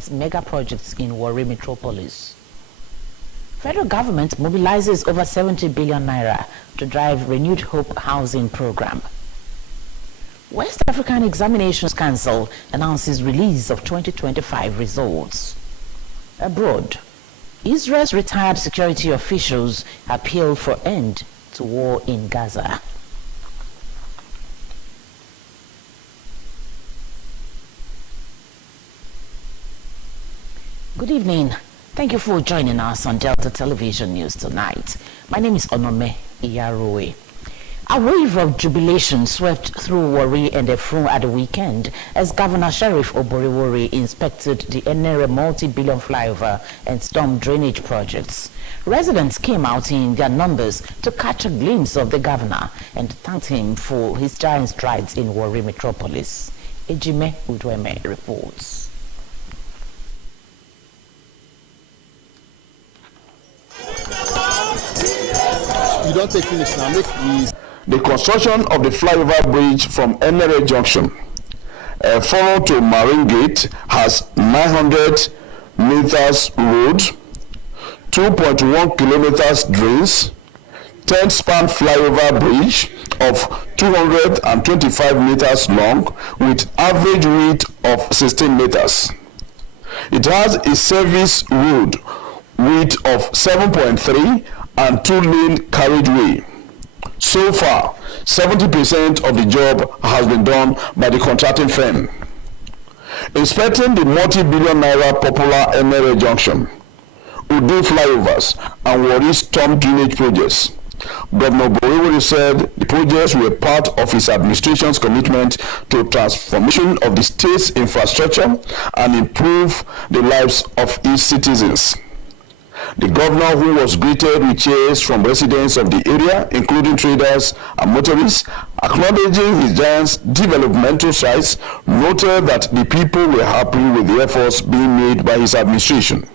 its mega projects in Warri Metropolis. Federal government mobilizes over 70 billion naira to drive Renewed Hope housing program. West African Examinations Council announces release of 2025 results. Abroad, Israel's retired security officials appeal for end to war in Gaza. Good evening. Thank you for joining us on Delta Television News tonight. My name is Onome Iyarowe. A wave of jubilation swept through Warri and Efrun at the weekend as Governor Sheriff Oboriwori inspected the Enere multi-billion flyover and storm drainage projects. Residents came out in their numbers to catch a glimpse of the governor and thanked him for his giant strides in Warri Metropolis. Ejime Udweme reports. You don't take finish now, make me. The construction of the flyover bridge from Enere Junction, follow to Marine Gate, has 900 meters road, 2.1 kilometers drains, 10-span flyover bridge of 225 meters long with average width of 16 meters. It has a service road width of 7.3 and 2-lane carriageway. So far, 70% of the job has been done by the contracting firm. Inspecting the multi-billion naira popular Enere Junction, Udu flyovers, and Warri storm drainage projects, Governor Oboriwori said the projects were part of his administration's commitment to transformation of the state's infrastructure and improve the lives of its citizens. The governor, who was greeted with cheers from residents of the area, including traders and motorists, acknowledging his giant developmental strides, noted that the people were happy with the efforts being made by his administration.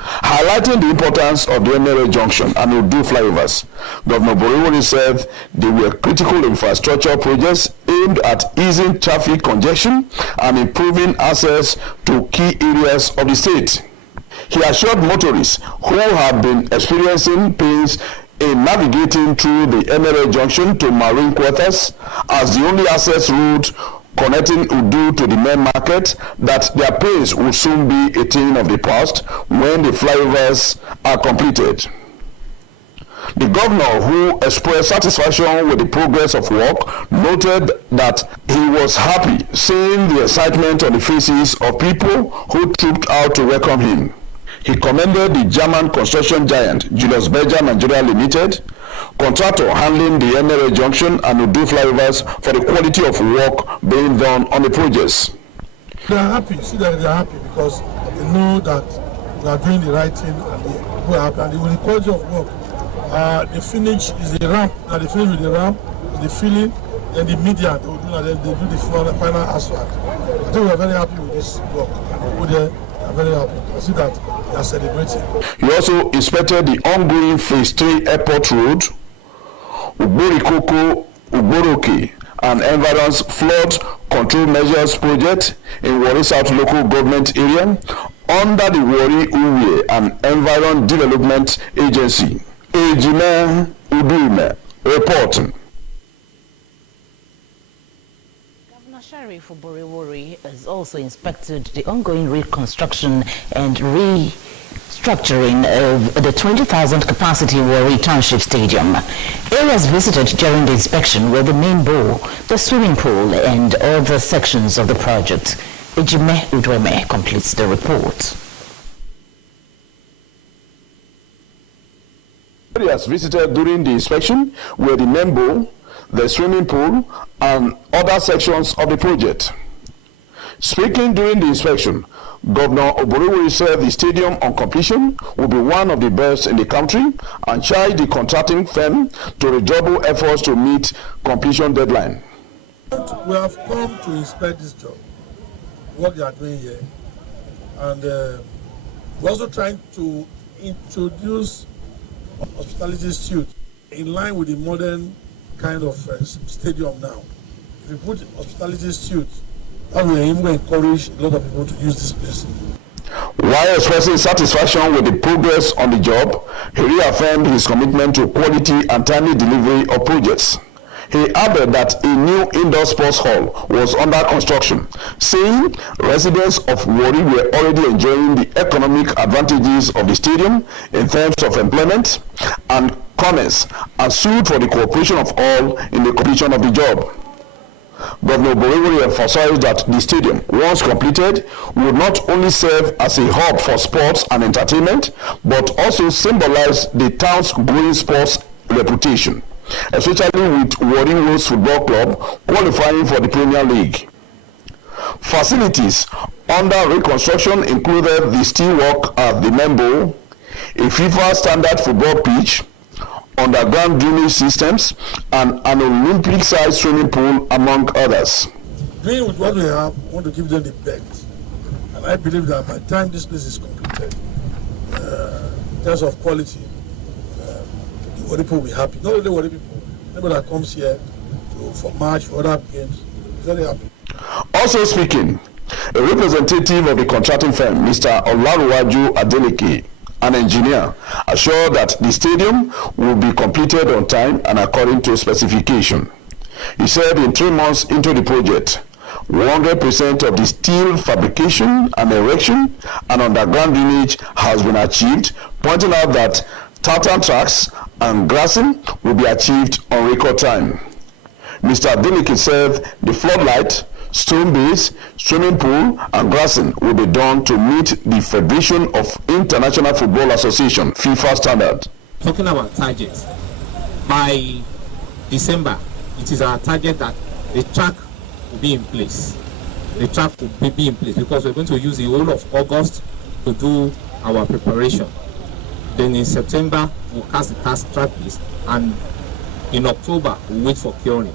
Highlighting the importance of the Enere Junction and Udu flyovers, Governor Oboriwori said they were critical infrastructure projects aimed at easing traffic congestion and improving access to key areas of the state. He assured motorists who have been experiencing pains in navigating through the Enere Junction to Marine Quarters as the only access route connecting Udu to the main market that their pains will soon be a thing of the past when the flyovers are completed. The governor, who expressed satisfaction with the progress of work, noted that he was happy seeing the excitement on the faces of people who trooped out to welcome him. He commended the German construction giant Julius Berger Nigeria Limited, contractor handling the Enere Junction and Udu flyovers, for the quality of work being done on the projects. They are happy. See that they are happy because they know that they are doing the right thing and they are happy. And with the quality of work, the finish is the ramp. Now they finish with the ramp, the filling, then the media. They will do that. Then they do the final asphalt. I think we are very happy with this work. And people there are very happy. I see that they are celebrating. He also inspected the ongoing Phase 3 Airport Road, Uborikoko, Uboroke, and Environs Flood Control Measures Project in Warri South Local Government Area under the Warri Uwe and Environ Development Agency. Ejime Udume reporting. Sheriff Oboriwori has also inspected the ongoing reconstruction and restructuring of the 20,000 capacity Warri Township Stadium. Areas visited during the inspection were the main bowl, the swimming pool, and other sections of the project. Ejime Udweme completes the report. Areas visited during the inspection were the main bowl, the swimming pool, and other sections of the project. Speaking during the inspection, Governor Oboriwori said the stadium on completion will be one of the best in the country and charged the contracting firm to redouble efforts to meet completion deadline. We have come to inspect this job, what they are doing here, and we're also trying to introduce hospitality suite in line with the modern kind of stadium now. If you put hospitality suite That will even encourage a lot of people to use this place. While expressing satisfaction with the progress on the job, he reaffirmed his commitment to quality and timely delivery of projects. He added that a new indoor sports hall was under construction, saying residents of Warri were already enjoying the economic advantages of the stadium in terms of employment and commerce, and sued for the cooperation of all in the completion of the job. Governor Borewori emphasized that the stadium, once completed, would not only serve as a hub for sports and entertainment, but also symbolize the town's growing sports reputation, especially with Warri Rose Football Club qualifying for the Premier League. Facilities under reconstruction included the steelwork at the Membo, a FIFA standard football pitch, underground drainage systems, and an Olympic-sized swimming pool, among others. Doing with what we have, we want to give them the best. And I believe that by the time this place is completed, in terms of quality, the Warri people will be happy. Not only Warri people, anybody that comes here for match, for other games, very happy. Also speaking, a representative of the contracting firm, Mr. Olaruwaju Adeleke, an engineer, assured that the stadium will be completed on time and according to specification. He said in 3 months into the project, 100% of the steel fabrication and erection and underground drainage has been achieved, pointing out that tartan tracks and grassing will be achieved on record time. Mr. Adeleke said the floodlight, stone base, swimming pool, and grassing will be done to meet the Federation of International Football Association FIFA standard. Talking about targets, by December, it is our target that the track will be in place. The track will be in place because we're going to use the whole of August to do our preparation. Then in September, we'll cast the track piece, and in October, we'll wait for curing.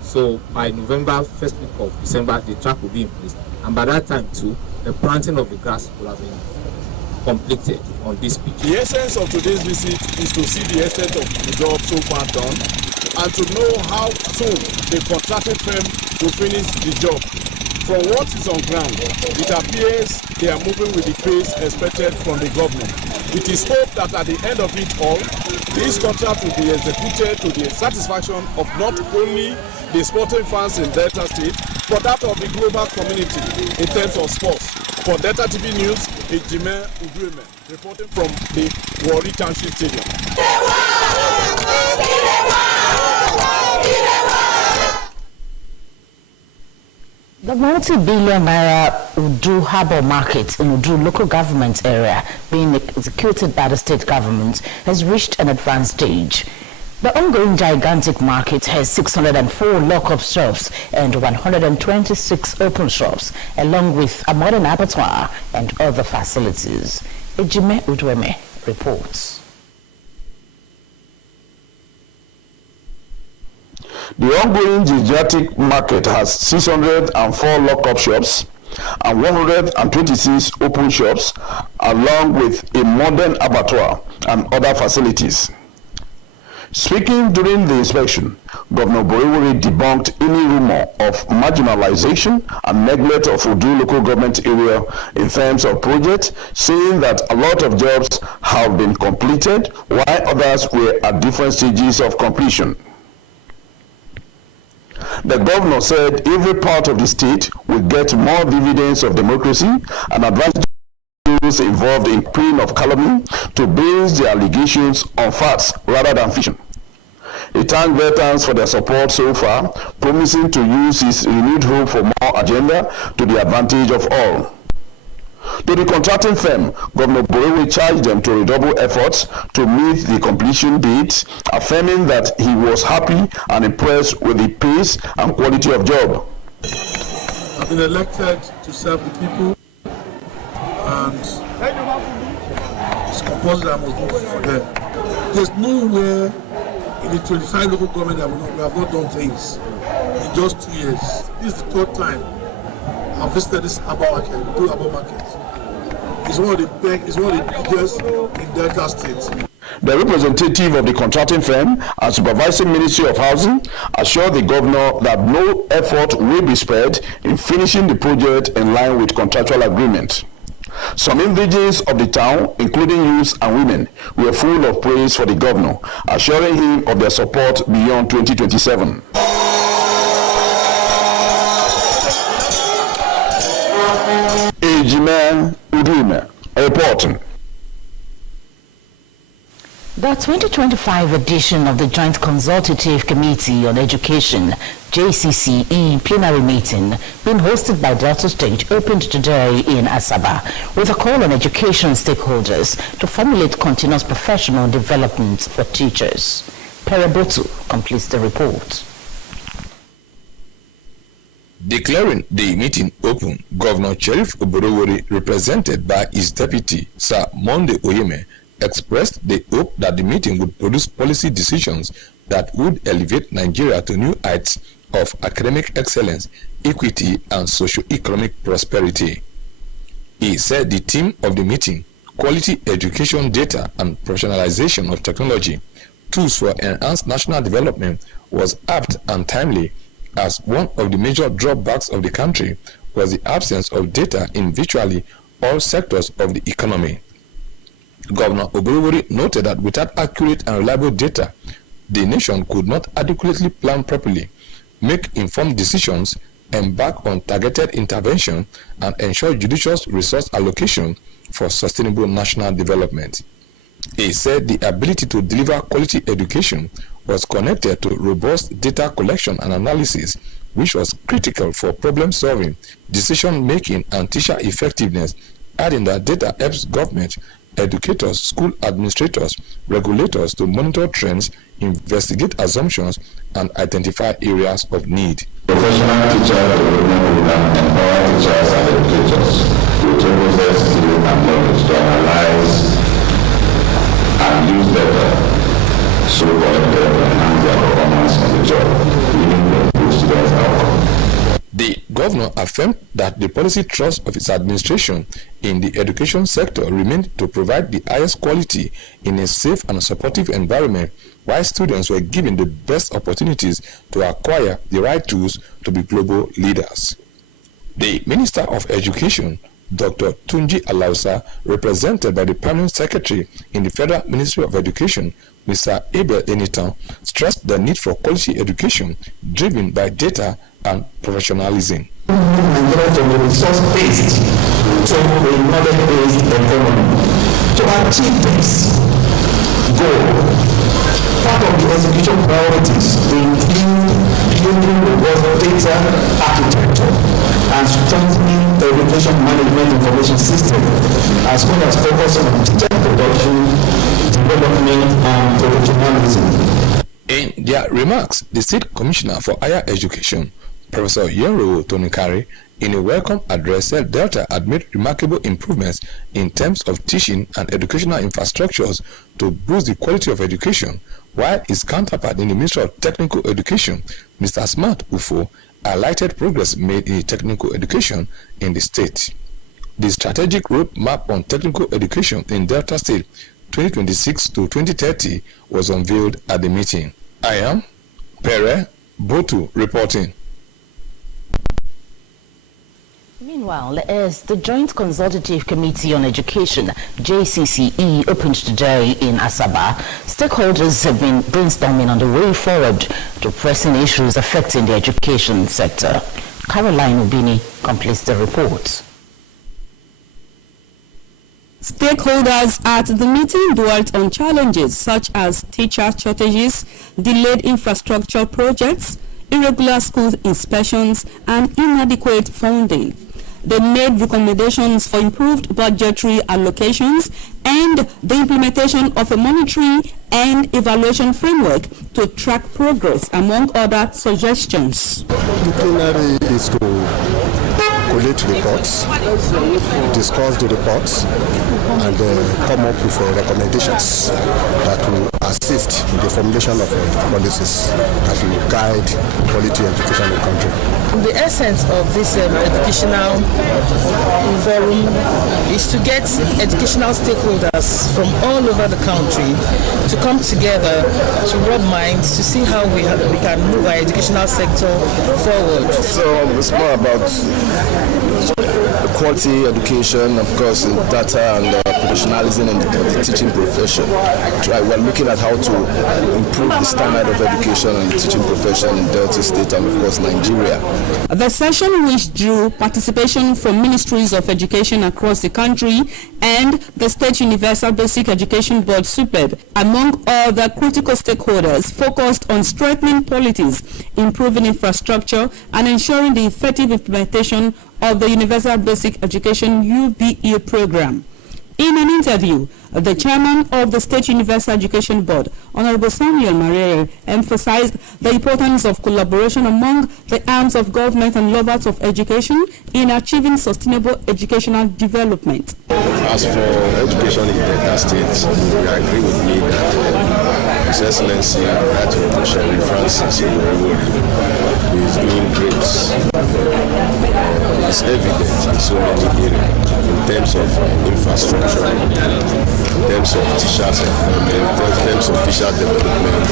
So by November, first week of December, the track will be in place. And by that time too, the planting of the grass will have been completed on this pitch. The essence of today's visit is to see the extent of the job so far done and to know how soon the contracting firm will finish the job. From what is on ground, it appears they are moving with the pace expected from the government. It is hoped that at the end of it all, this contract will be executed to the satisfaction of not only the sporting fans in Delta State, but that of the global community in terms of sports. For Delta TV News, Ejime Udweme, reporting from the Warri Township Stadium. The multi-billion naira Udu Harbour Market in Udu local government area being executed by the state government has reached an advanced stage. The ongoing gigantic market has 604 lock-up shops and 126 open shops, along with a modern abattoir and other facilities. Ejime Udweme reports. The ongoing gigantic market has 604 lock-up shops and 126 open shops, along with a modern abattoir and other facilities. Speaking during the inspection, Governor Borewori debunked any rumor of marginalization and neglect of Udu local government area in terms of projects, saying that a lot of jobs have been completed while others were at different stages of completion. The governor said every part of the state will get more dividends of democracy and advise those involved in preying of calumny to base their allegations on facts rather than fiction. He thanked veterans for their support so far, promising to use his renewed hope for more agenda to the advantage of all. To the contracting firm, Governor Borewori charged them to redouble efforts to meet the completion date, affirming that he was happy and impressed with the pace and quality of job. I've been elected to serve the people, and it's compulsory I must do for them. There's nowhere in the 25 local government that we have not done things in just 2 years. This is the third time I've visited this Harbour Market, Udu Harbour Market. It's one of the biggest in Delta State. The representative of the contracting firm and supervising Ministry of Housing assured the governor that no effort will be spared in finishing the project in line with contractual agreement. Some indigenes of the town, including youths and women, were full of praise for the governor, assuring him of their support beyond 2027. Ejime Udume reporting. The 2025 edition of the Joint Consultative Committee on Education, JCCE plenary meeting, being hosted by Delta State, opened today in Asaba with a call on education stakeholders to formulate continuous professional development for teachers. Perebotu completes the report. Declaring the meeting open, Governor Sheriff Oborowori, represented by his deputy, Sir Monday Oyeme, expressed the hope that the meeting would produce policy decisions that would elevate Nigeria to new heights of academic excellence, equity, and socio-economic prosperity. He said the theme of the meeting, quality education data and professionalization of technology, tools for enhanced national development, was apt and timely, as one of the major drawbacks of the country was the absence of data in virtually all sectors of the economy. Governor Oborowori noted that without accurate and reliable data, the nation could not adequately plan properly, make informed decisions, embark on targeted intervention, and ensure judicious resource allocation for sustainable national development. He said the ability to deliver quality education was connected to robust data collection and analysis, which was critical for problem solving, decision making, and teacher effectiveness, adding that data helps government, educators, school administrators, regulators to monitor trends, investigate assumptions, and identify areas of need. Professional teacher development will empower teachers and educators with requisite skill and knowledge to analyze and use data so collected to enhance their performance on the job, leading to improve students' outcomes. The governor affirmed that the policy thrust of its administration in the education sector remained to provide the highest quality in a safe and supportive environment, while students were given the best opportunities to acquire the right tools to be global leaders. The Minister of Education, Dr. Tunji Alausa, represented by the Permanent Secretary in the Federal Ministry of Education, Mr. Abel Enitan, stressed the need for quality education driven by data and professionalism. Nigeria from a resource-based to a knowledge-based economy. To achieve this goal, part of the execution priorities include building robust data architecture and strengthening the education management information system, as well as focusing on teacher production, development, and professionalism. In their remarks, the State Commissioner for Higher Education, Professor Yenro Tonikari, in a welcome address, said Delta had made remarkable improvements in terms of teaching and educational infrastructures to boost the quality of education, while his counterpart in the Ministry of Technical Education, Mr. Smart Ufo, highlighted progress made in technical education in the state. The strategic roadmap on technical education in Delta State 2026 to 2030 was unveiled at the meeting. I am Pere Botu reporting. Meanwhile, as the Joint Consultative Committee on Education, JCCE, opened today in Asaba, stakeholders have been brainstorming on the way forward to pressing issues affecting the education sector. Caroline Ubini completes the report. Stakeholders at the meeting dwelt on challenges such as teacher shortages, delayed infrastructure projects, irregular school inspections, and inadequate funding. They made recommendations for improved budgetary allocations and the implementation of a monitoring and evaluation framework to track progress, among other suggestions. The plenary is to collate reports, discuss the reports, and come up with recommendations that will assist in the formulation of policies that will guide quality education in the country. The essence of this educational forum is to get educational stakeholders from all over the country to come together to rub minds to see how we can move our educational sector forward. So it's more about quality education, of course, in data and professionalism in the teaching profession. We're looking at how to improve the standard of education and the teaching profession in Delta State and, of course, Nigeria. The session, which drew participation from ministries of education across the country and the State Universal Basic Education Board (SUPEB), among other critical stakeholders, focused on strengthening policies, improving infrastructure, and ensuring the effective implementation of the Universal Basic Education UBE program. In an interview, the chairman of the State Universal Education Board, Honorable Samuel Marere, emphasized the importance of collaboration among the arms of government and lovers of education in achieving sustainable educational development. As for education in Delta State, you agree with me that His Excellency Dr. Sheri Francis is doing great. It's evident in so many areas, in terms of infrastructure, in terms of teachers' employment, in terms of teacher development,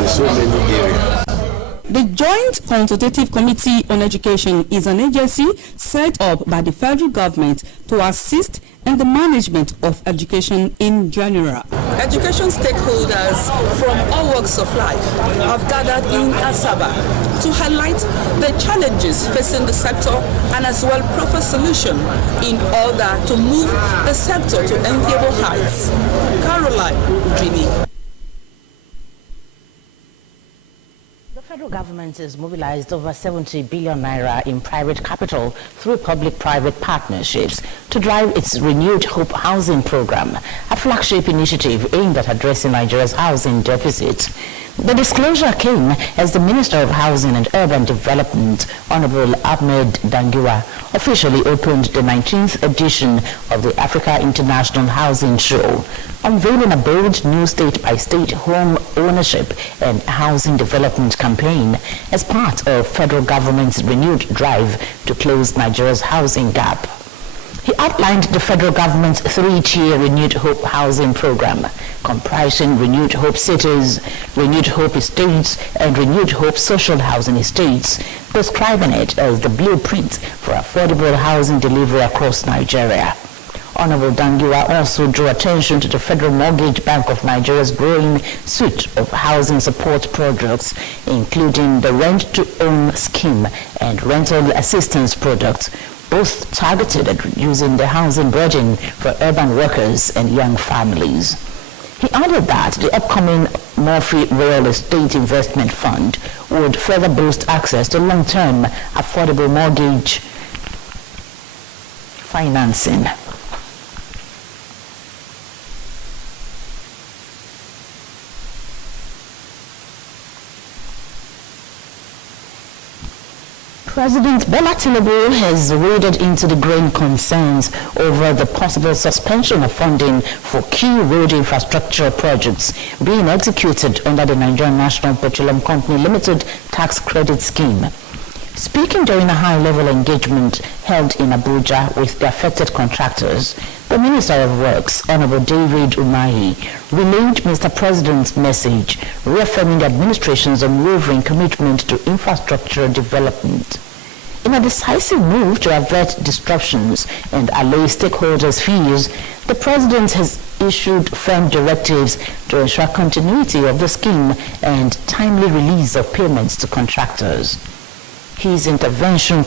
in so many areas. The Joint Consultative Committee on Education is an agency set up by the federal government to assist in the management of education in general. Education stakeholders from all walks of life have gathered in Asaba to highlight the challenges facing the sector and as well propose solution in order to move the sector to enviable heights. Caroline Udrini. The federal government has mobilized over 70 billion naira in private capital through public-private partnerships to drive its Renewed Hope housing program, a flagship initiative aimed at addressing Nigeria's housing deficit. The disclosure came as the Minister of Housing and Urban Development, Honorable Ahmed Dangiwa, officially opened the 19th edition of the Africa International Housing Show, unveiling a bold new state-by-state home ownership and housing development campaign as part of federal government's renewed drive to close Nigeria's housing gap. He outlined the federal government's three-tier Renewed Hope housing program, comprising Renewed Hope Cities, Renewed Hope Estates, and Renewed Hope Social Housing Estates, describing it as the blueprint for affordable housing delivery across Nigeria. Honorable Dangiwa also drew attention to the Federal Mortgage Bank of Nigeria's growing suite of housing support products, including the Rent-to-Own scheme and rental assistance products, both targeted at reducing the housing burden for urban workers and young families. He added that the upcoming Murphy Real Estate Investment Fund would further boost access to long-term affordable mortgage financing. President Bola Tinubu has waded into the growing concerns over the possible suspension of funding for key road infrastructure projects being executed under the Nigerian National Petroleum Company Limited tax credit scheme. Speaking during a high-level engagement held in Abuja with the affected contractors, the Minister of Works, Honorable David Umahi, relayed Mr. President's message, reaffirming the administration's unwavering commitment to infrastructure development. In a decisive move to avert disruptions and allay stakeholders' fears, the President has issued firm directives to ensure continuity of the scheme and timely release of payments to contractors. His intervention.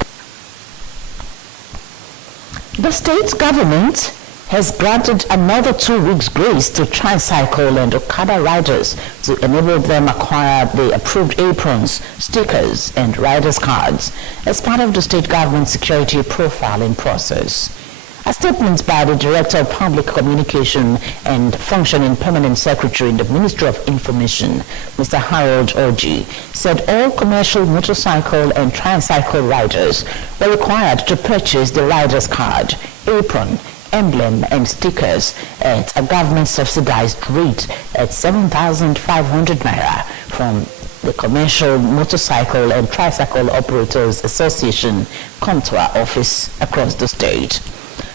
The state government has granted another 2 weeks grace to tricycle and Okada riders to enable them acquire the approved aprons, stickers, and riders cards as part of the state government security profiling process. A statement by the Director of Public Communication and Functioning Permanent Secretary in the Ministry of Information, Mr. Harold Oji, said all commercial motorcycle and tricycle riders were required to purchase the rider's card, apron, emblem, and stickers at a government-subsidized rate at 7,500 naira from the Commercial Motorcycle and Tricycle Operators Association COMTWA office across the state.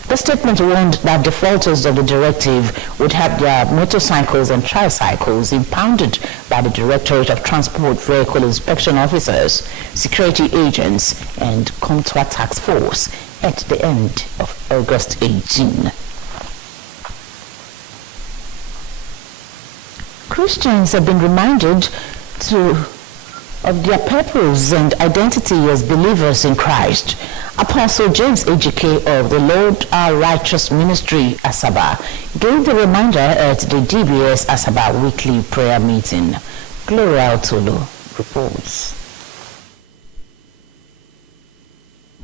The statement warned that defaulters of the directive would have their motorcycles and tricycles impounded by the Directorate of Transport Vehicle Inspection Officers, security agents, and COMTWA Task Force at the end of August 18. Christians have been reminded of their purpose and identity as believers in Christ. Apostle James Ejike of the Lord Our Righteous Ministry, Asaba, gave the reminder at the DBS Asaba weekly prayer meeting. Gloria Otolo reports.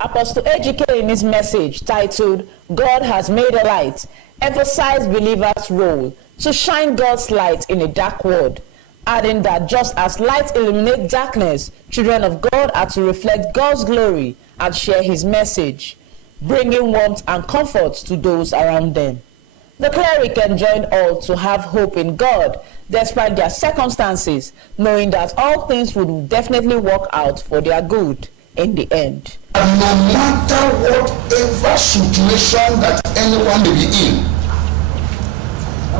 Apostle Ejike, in his message titled God Has Made a Light, emphasized believers' role to shine God's light in a dark world, adding that just as light illuminates darkness, children of God are to reflect God's glory and share his message, bringing warmth and comfort to those around them. The cleric enjoined all to have hope in God despite their circumstances, knowing that all things would definitely work out for their good in the end. And no matter whatever situation that anyone may be in,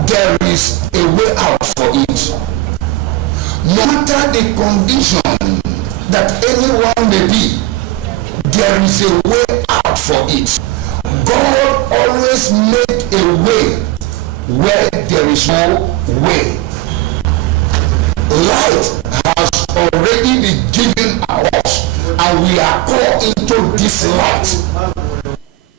there is a way out for it. No matter the condition that anyone may be, there is a way out for it. God always made a way where there is no way. Light has already been given us, and we are called into this light.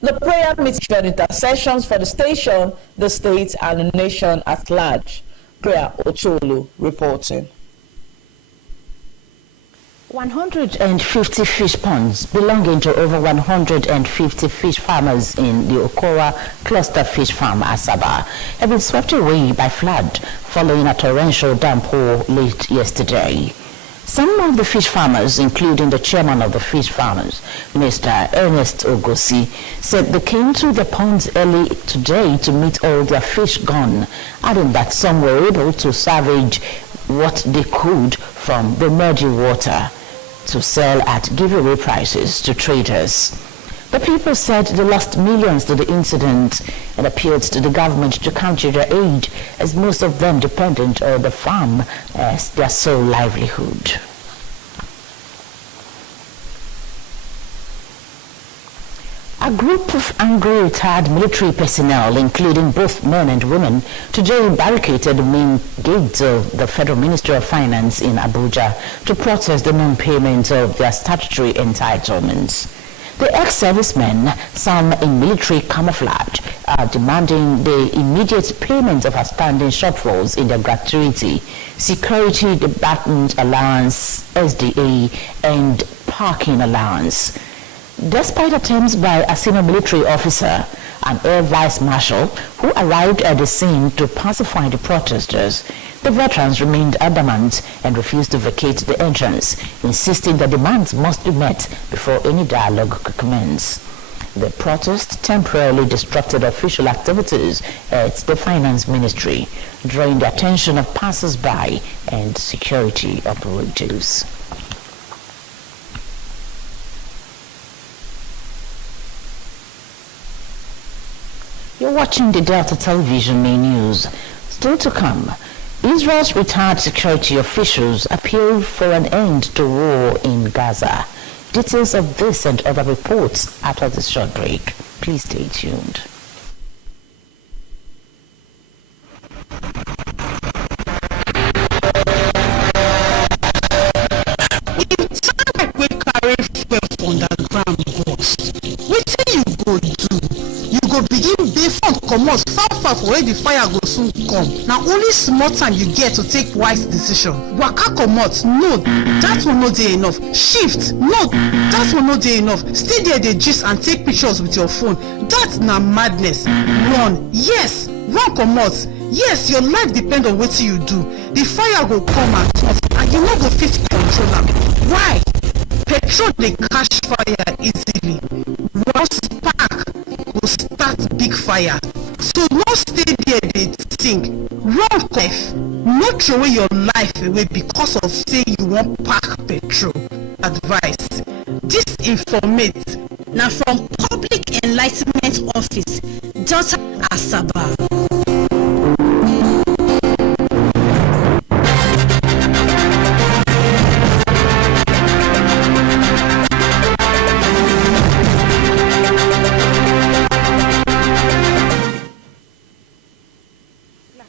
The prayer meets intercessions for the station, the state, and the nation at large. Gloria Otolo reporting. 150 fish ponds belonging to over 150 fish farmers in the Okora Cluster Fish Farm, Asaba, have been swept away by flood following a torrential downpour late yesterday. Some of the fish farmers, including the chairman of the fish farmers, Mr. Ernest Ogosi, said they came to the ponds early today to meet all their fish gone, adding that some were able to salvage what they could from the muddy water to sell at giveaway prices to traders. The people said they lost millions to the incident and appealed to the government to counter their aid, as most of them dependent on the farm as their sole livelihood. A group of angry retired military personnel, including both men and women, today barricaded the main gate of the Federal Ministry of Finance in Abuja to protest the non-payment of their statutory entitlements. The ex-servicemen, some in military camouflage, are demanding the immediate payment of outstanding shortfalls in their gratuity, security department allowance, SDA, and parking allowance. Despite attempts by a senior military officer, an air vice marshal, who arrived at the scene to pacify the protesters, the veterans remained adamant and refused to vacate the entrance, insisting that demands must be met before any dialogue could commence. The protest temporarily disrupted official activities at the Finance Ministry, drawing the attention of passers-by and security operatives. You're watching the Delta Television main news. Still to come, Israel's retired security officials appeal for an end to war in Gaza. Details of this and other reports after this short break. Please stay tuned. If time we carry fuel from the ground goes, wetin you go do? You go begin pay fund comot far for where the fire go soon come. Na only small time you get to take wise decision. Waka comot, no, that one no dey enough. Shift, no, that one no dey enough. Stay there dey gist and take pictures with your phone. That na madness. Run, yes, run comot. Yes, your life depend on wetin you do. The fire go come and tough, and you no go fit control am. Why? Petrol dey catch fire easily. One spark go start big fire. So no stay there dey think, run life, not throw away your life away because of say you want pack petrol. Advice. This informate now from Public Enlightenment Office, Delta Asaba.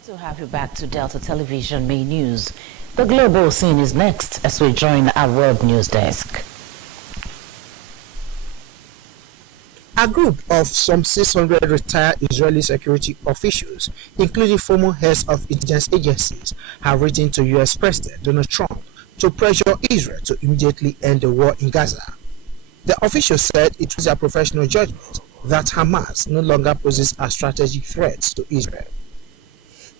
To have you back to Delta Television Main News. The global scene is next as we join our world news desk. A group of some 600 retired Israeli security officials, including former heads of intelligence agencies, have written to U.S. President Donald Trump to pressure Israel to immediately end the war in Gaza. The officials said it was their professional judgment that Hamas no longer poses a strategic threat to Israel.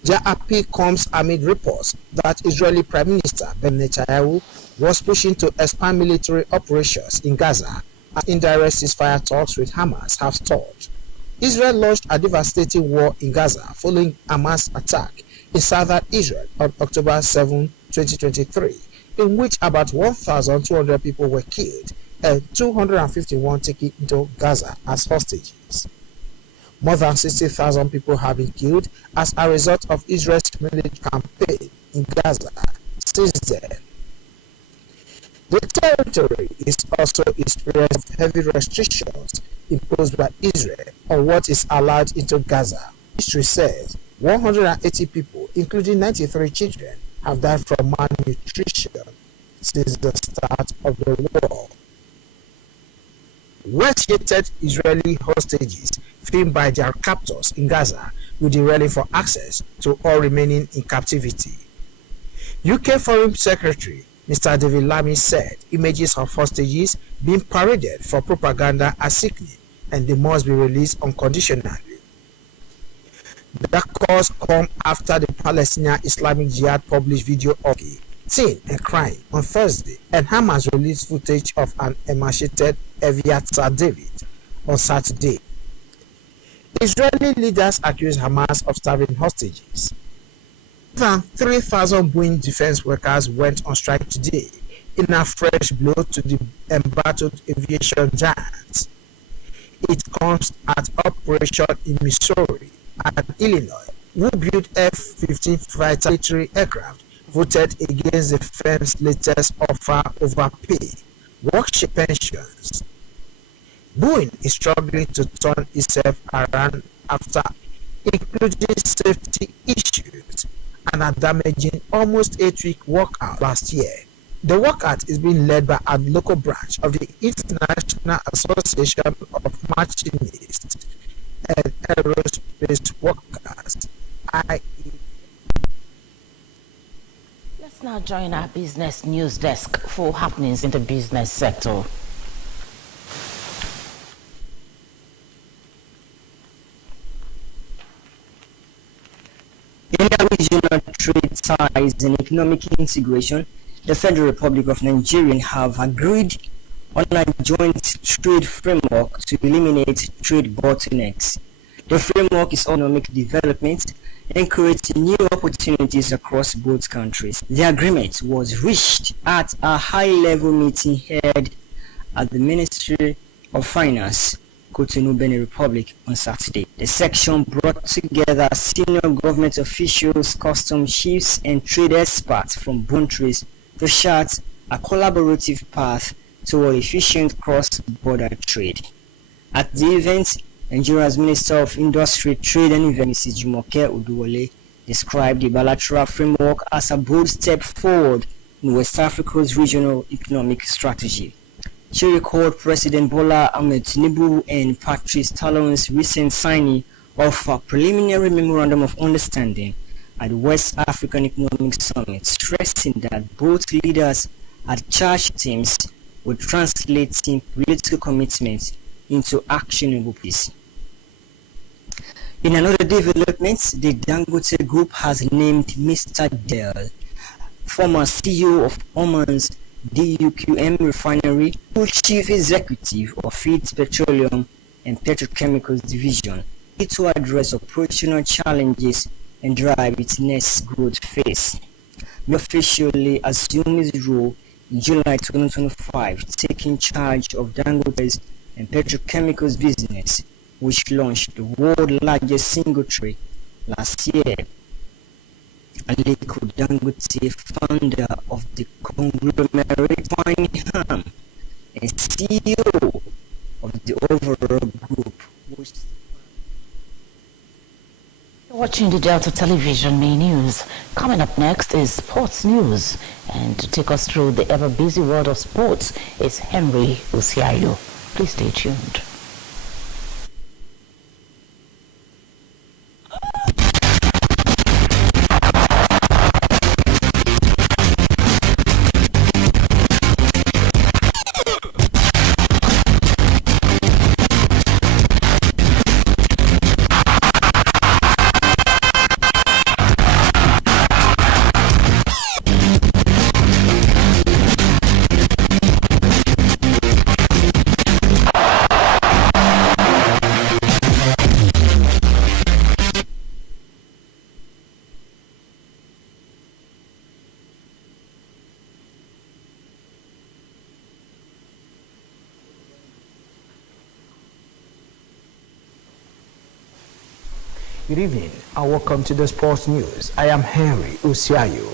Their appeal comes amid reports that Israeli Prime Minister Benjamin Netanyahu was pushing to expand military operations in Gaza as indirect ceasefire talks with Hamas have stalled. Israel launched a devastating war in Gaza following Hamas attack in southern Israel on October 7, 2023, in which about 1,200 people were killed and 251 taken into Gaza as hostages. More than 60,000 people have been killed as a result of Israel's military campaign in Gaza since then. The territory is also experiencing heavy restrictions imposed by Israel on what is allowed into Gaza. History says 180 people, including 93 children, have died from malnutrition since the start of the war. West-gated Israeli hostages filmed by their captors in Gaza will be rallying for access to all remaining in captivity. UK Foreign Secretary Mr. David Lammy said images of hostages being paraded for propaganda are sickening and they must be released unconditionally. The calls come after the Palestinian Islamic Jihad published video of Teen and crying on Thursday, and Hamas released footage of an emaciated Eviatar David on Saturday. Israeli leaders accuse Hamas of starving hostages. More than 3,000 Boeing defense workers went on strike today in a fresh blow to the embattled aviation giants. It comes at operation in Missouri and Illinois, who built F-15 fighter military aircraft, voted against the firm's latest offer over pay, workship pensions. Boeing is struggling to turn itself around after including safety issues and a damaging almost 8-week walkout last year. The walkout is being led by a local branch of the International Association of Machinists and Aerospace Workers, IAA. Let's now join our business news desk for happenings in the business sector. In the regional trade ties and economic integration, the Federal Republic of Nigeria have agreed on a joint trade framework to eliminate trade bottlenecks. The framework is economic development and creates new opportunities across both countries. The agreement was reached at a high-level meeting held at the Ministry of Finance, Cotonou, Benin Republic, on Saturday. The section brought together senior government officials, customs chiefs, and trade experts from both countries to chart a collaborative path toward efficient cross-border trade. At the event, Nigeria's Minister of Industry, Trade and Investment, Mrs. Jumoke Oduwole, described the bilateral framework as a bold step forward in West Africa's regional economic strategy. She recalled President Bola Ahmed Tinubu and Patrice Talon's recent signing of a preliminary memorandum of understanding at the West African Economic Summit, stressing that both leaders had charged teams with translating political commitments into actionable peace. In another development, the Dangote Group has named Mr. Dell, former CEO of Oman's DUQM refinery, chief executive of its petroleum and petrochemicals division, to address operational challenges and drive its next growth phase. We officially assumed his role in July 2025, taking charge of Dangote's and petrochemicals business, which launched the world's largest single trade last year. Aliko Dangote, founder of the conglomerate Pineham and CEO of the overall group. Watching the Delta Television main news. Coming up next is sports news, and to take us through the ever-busy world of sports is Henry Usiayo. Please stay tuned. Good evening and welcome to the sports news. I am Henry Usiayo.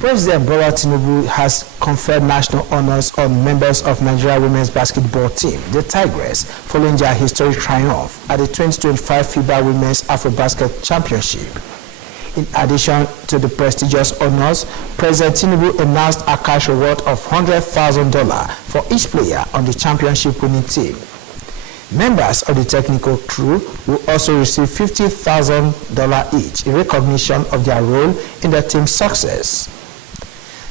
President Bola Tinubu has conferred national honors on members of Nigeria women's basketball team, the Tigress, following their historic triumph at the 2025 FIBA Women's AfroBasket Championship. In addition to the prestigious honors, President Tinubu announced a cash reward of $100,000 for each player on the championship winning team. Members of the technical crew will also receive $50,000 each in recognition of their role in the team's success.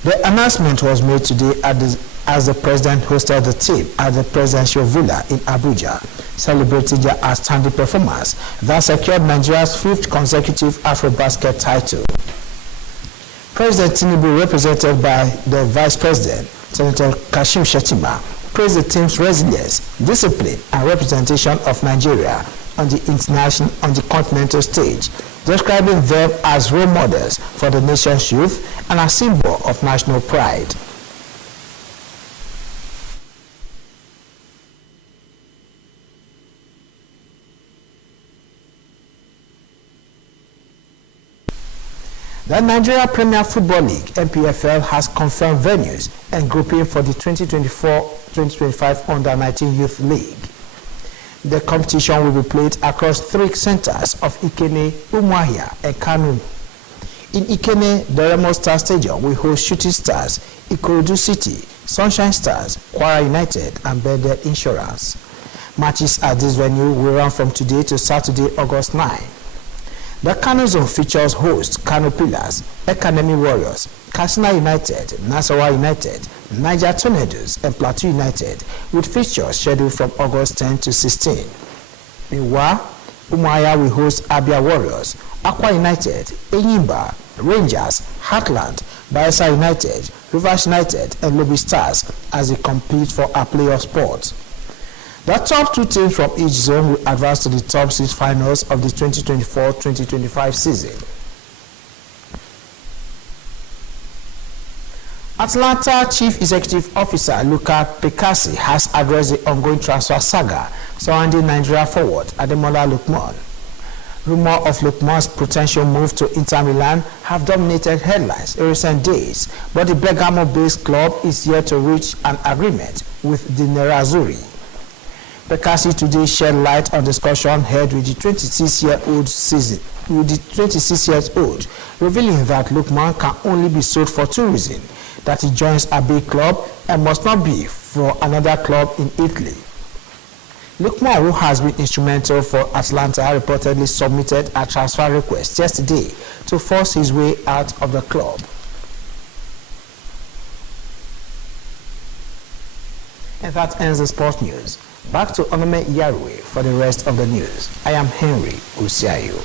The announcement was made today as the president hosted the team at the presidential villa in Abuja, celebrating their outstanding performance that secured Nigeria's 5th consecutive AfroBasket title. President Tinubu, represented by the Vice President, Senator Kashim Shettima, praised the team's resilience, discipline, and representation of Nigeria on the continental stage, describing them as role models for the nation's youth and a symbol of national pride. The Nigeria Premier Football League, NPFL, has confirmed venues and grouping for the 2024-2025 Under-19 Youth League. The competition will be played across 3 centers of Ikene, Umuahia, and Kano. In Ikene, the Remo Star Stadium will host Shooting Stars, Ikorodu City, Sunshine Stars, Kwara United, and Bendel Insurance. Matches at this venue will run from today to Saturday, August 9. The Kano zone features hosts Kano Pillars, Academy Warriors, Katsina United, Nasarawa United, Niger Tornadoes, and Plateau United, with fixtures scheduled from August 10 to 16. Meanwhile, Umuahia will host Abia Warriors, Akwa United, Enyimba, Rangers, Heartland, Bayelsa United, Rivers United, and Lobby Stars as they compete for a playoff spot. The top 2 teams from each zone will advance to the top 6 finals of the 2024-2025 season. Atlanta Chief Executive Officer Luka Pekasi has addressed the ongoing transfer saga surrounding Nigeria forward Ademola Lookman. Rumors of Lookman's potential move to Inter Milan have dominated headlines in recent days, but the Bergamo-based club is yet to reach an agreement with the Nerazzurri. Pekasi today shed light on discussion held with the 26-year-old, revealing that Lookman can only be sold for 2 reasons: that he joins a big club and must not be for another club in Italy. Lookman, who has been instrumental for Atlanta, reportedly submitted a transfer request yesterday to force his way out of the club. And that ends the sports news. Back to Onome Iyarue for the rest of the news. I am Henry Usiayo.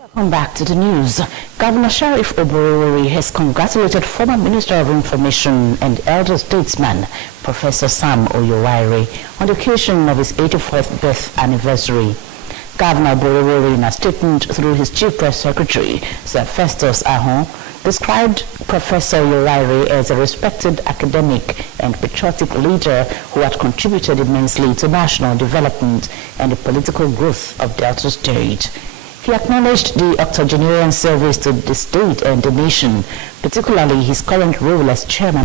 Welcome back to the news. Governor Sheriff Oborowori has congratulated former Minister of Information and elder statesman Professor Sam Oyowaire on the occasion of his 84th birth anniversary. Governor Oborowori, in a statement through his Chief Press Secretary, Sir Festus Ahon, described Professor Oyowaire as a respected academic and patriotic leader who had contributed immensely to national development and the political growth of Delta State. He acknowledged the octogenarian service to the state and the nation, particularly his current role as chairman